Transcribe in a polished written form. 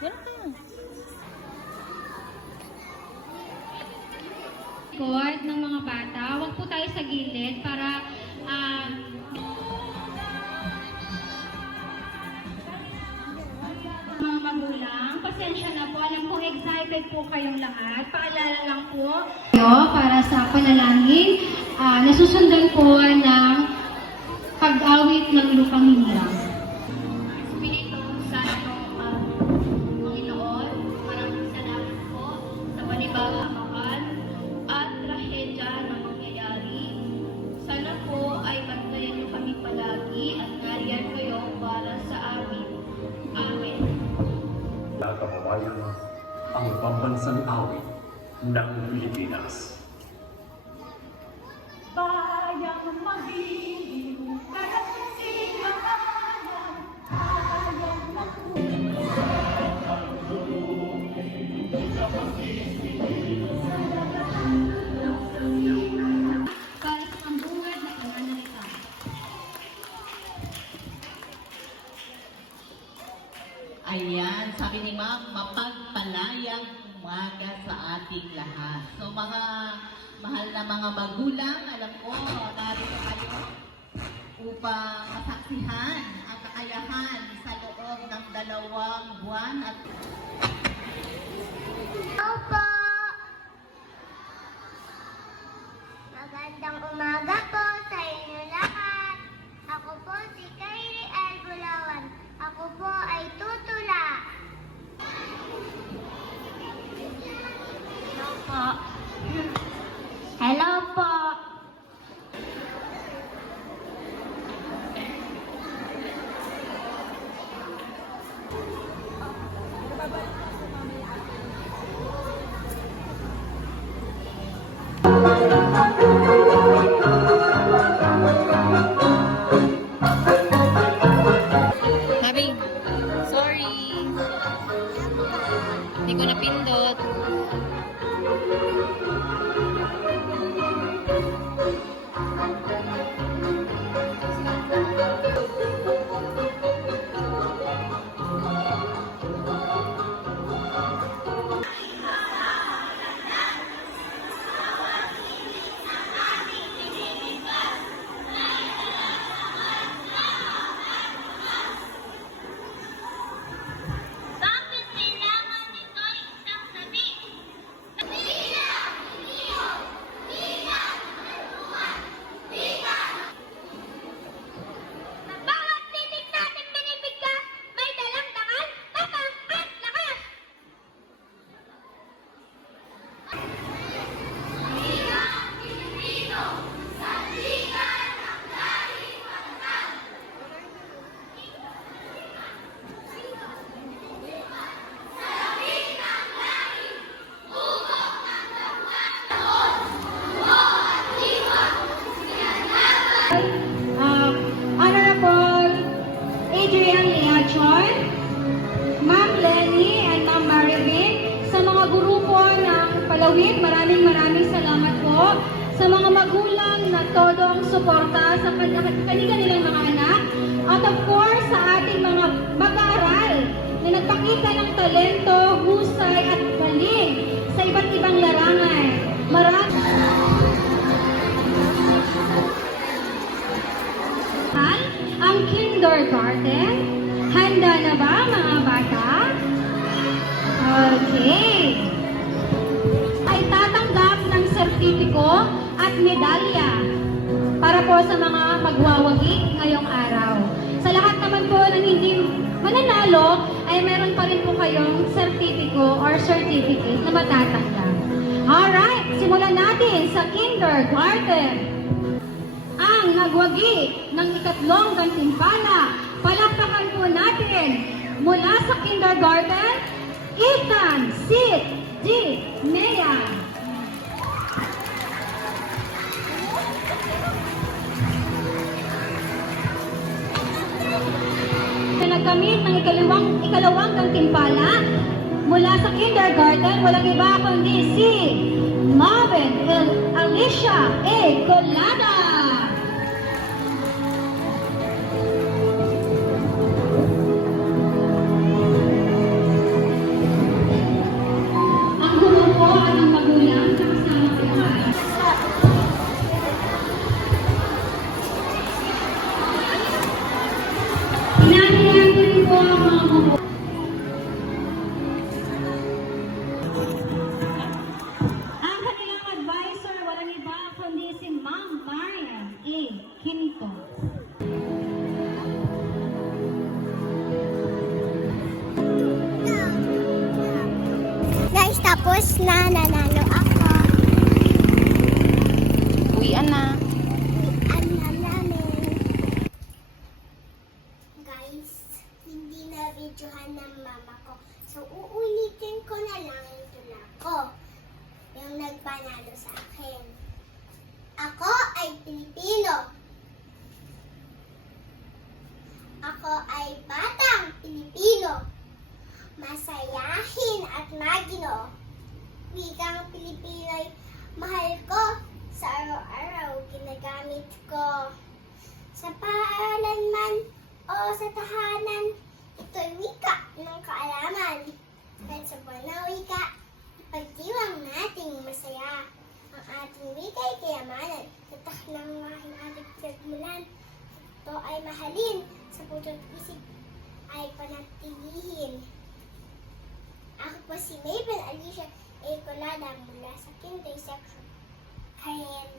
Yan ka. Record ng mga bata. Huwag po tayo sa gilid para mga magulang, pasensya na po. Alam ko excited po kayong lahat. Paalala lang po para sa panalangin. Nasusundan po ng pag-awit ng lupang hinirang. Espiritu Santo, Panginoon, maraming salamat po sa panibagong mahal at trahedya na mangyayari. Sana po ay bantayan niyo kami palagi at nariyan kayo para sa amin. Amen. Mga kababayan, ang pambansang awit ng Pilipinas. Bayang magiliw, karapasigahan, bayang Para sa pambuwad na pananalita. Ayan, sabi ni Ma'am, mapagpalayang umaga sa ating lahat. So mga mahal na mga magulang, alam ko, narito kayo upang masaksihan ang kakayahan sa loob ng 2 buwan at Opo! Magandang umaga po sa inyo lahat. Ako po si Kylie L. Bulawan. Ako po ay tutula. Hello po. Hello po. Habi, sorry. Hindi ko napindot. Bakit kailangan nito isang sabi? Bawat titik natin binibigkas, may dalang dangal, tapang at lakas! Honorable Adrian Liachon, Ma'am Lenny and Ma'am Marivin, sa mga grupo ng Palawig, maraming salamat po. Sa mga magulang na todo ang suporta sa kanilang mga anak. At of course, sa ating mga mag-aaral na nagpakita ng talento, husay at galing sa iba't ibang larangan. Ang kindergarten. Handa na ba mga bata? Okay. Ay tatanggap ng sertipiko at medalya para po sa mga magwawagi ngayong araw. Sa lahat naman po ng hindi mananalo, ay meron pa rin po kayong sertipiko or certificate na matatanggap. Alright, simulan natin sa kindergarten. Ang nagwagi ng ikatlong gantimpala. Palakpakan po natin mula sa kindergarten, Ethan Sid D. Nea. Na nagkamit ng ikalawang gantimpala mula sa kindergarten, walang iba kundi si Marvin Alicia A. Colada. Tapos na, nanalo ako. Uwian na. Alam namin. Guys, hindi na videohan ng mama ko. So, uulitin ko na lang ito na ako. Yung nagpanalo sa akin. Ako ay Pilipino. Ako ay batang Pilipino. Masayahin at magino. Wikang Pilipino'y mahal ko. Sa araw-araw ginagamit ko. Sa paaralan man o sa tahanan, ito'y wika ng kaalaman. Kahit sa buwan na wika, ipagdiwang nating masaya. Ang ating wika'y kayamanan. Tatak ng mahing ating pinagmulan. Ito ay mahalin. Sa puso't isip ay panatilihin. Ako po si Mabel Alicia A. Colada mula sa Kinday Section. Kayan